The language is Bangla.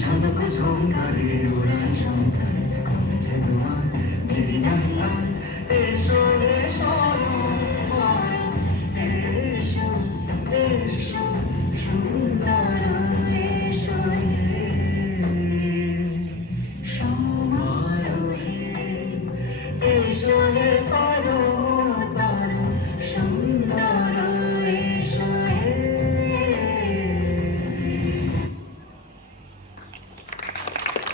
ঝনক ঝঙ্কারে ওড়ায় শঙ্কারে কমেছে তোমার দেরি নাহি আর এসো এসো এসো এসো সুন্দর এসো সমারোহে এসো হে